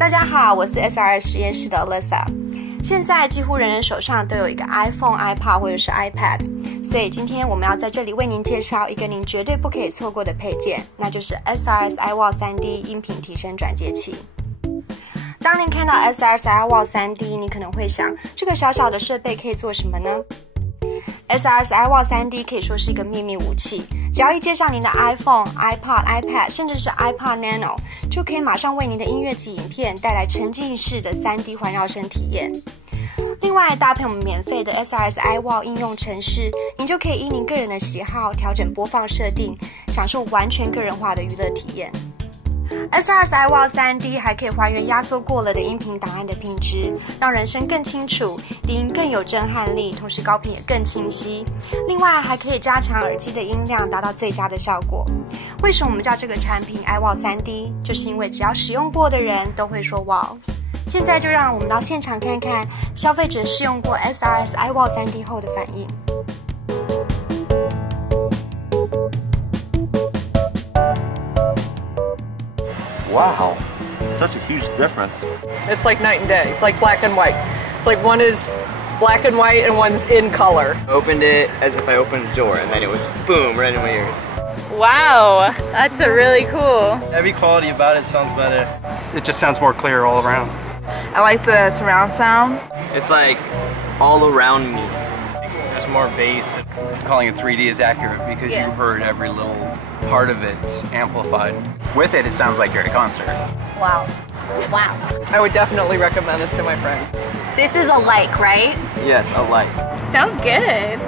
大家好，我是 SRS 实验室的 Alyssa。现在几乎人人手上都有一个 iPhone、iPod 或者是 iPad， 所以今天我们要在这里为您介绍一个您绝对不可以错过的配件，那就是 SRS iWall 3D 音频提升转接器。当您看到 SRS iWall 3D， 你可能会想，这个小小的设备可以做什么呢？SRS iWall 3D 可以说是一个秘密武器，只要一接上您的 iPhone、iPod、iPad， 甚至是 iPod Nano， 就可以马上为您的音乐及影片带来沉浸式的 3D 环绕声体验。另外，搭配我们免费的 SRS iWall 应用程式，您就可以依您个人的喜好调整播放设定，享受完全个人化的娱乐体验。SRS iWall 3D 还可以还原压缩过了的音频档案的品质，让人声更清楚，低音更有震撼力，同时高频也更清晰。另外还可以加强耳机的音量，达到最佳的效果。为什么我们叫这个产品 iWall 3D？ 就是因为只要使用过的人都会说哇。现在就让我们到现场看看消费者试用过 SRS iWall 3D 后的反应。Wow, such a huge difference. It's like night and day. It's like black and white. It's like one is black and white and one's in color. I opened it as if I opened a door, and then it was boom, right in my ears. Wow, that's a really cool. Every quality about it sounds better. It just sounds more clear all around. I like the surround sound. It's like all around me. There's more bass. Calling it 3D is accurate because you heard every little part of it amplified. With it, it sounds like you're at a concert. Wow. Wow. I would definitely recommend this to my friends. This is a like, right? Yes, a light. Sounds good.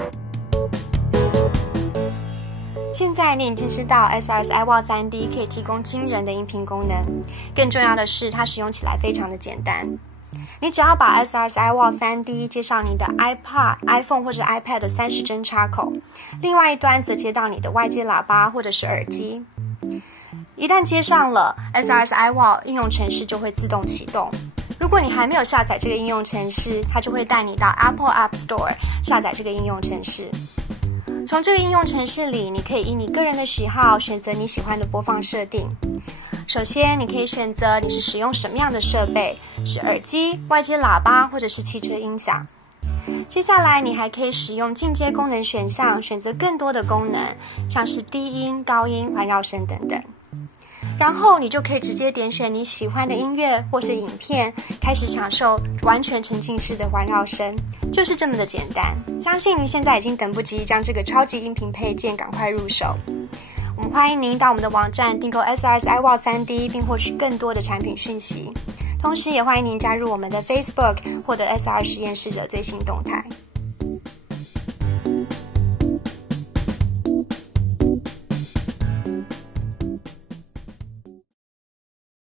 现在你已经知道 SRS iWall 3D 可以提供惊人的音频功能，更重要的是它使用起来非常的简单。你只要把 SRS iWall 3D 接上你的 iPod、iPhone 或者 iPad 的30针插口，另外一端则接到你的外接喇叭或者是耳机。一旦接上了 SRS iWall 应用程式就会自动启动。如果你还没有下载这个应用程式，它就会带你到 Apple App Store 下载这个应用程式。从这个应用程式里，你可以依你个人的喜好选择你喜欢的播放设定。首先，你可以选择你是使用什么样的设备，是耳机、外接喇叭或者是汽车音响。接下来，你还可以使用进阶功能选项，选择更多的功能，像是低音、高音、环绕声等等。然后你就可以直接点选你喜欢的音乐或是影片，开始享受完全沉浸式的环绕声，就是这么的简单。相信您现在已经等不及将这个超级音频配件赶快入手。我们欢迎您到我们的网站订购 SRS iWall 3D， 并获取更多的产品讯息。同时也欢迎您加入我们的 Facebook 获得 SR 实验室的最新动态。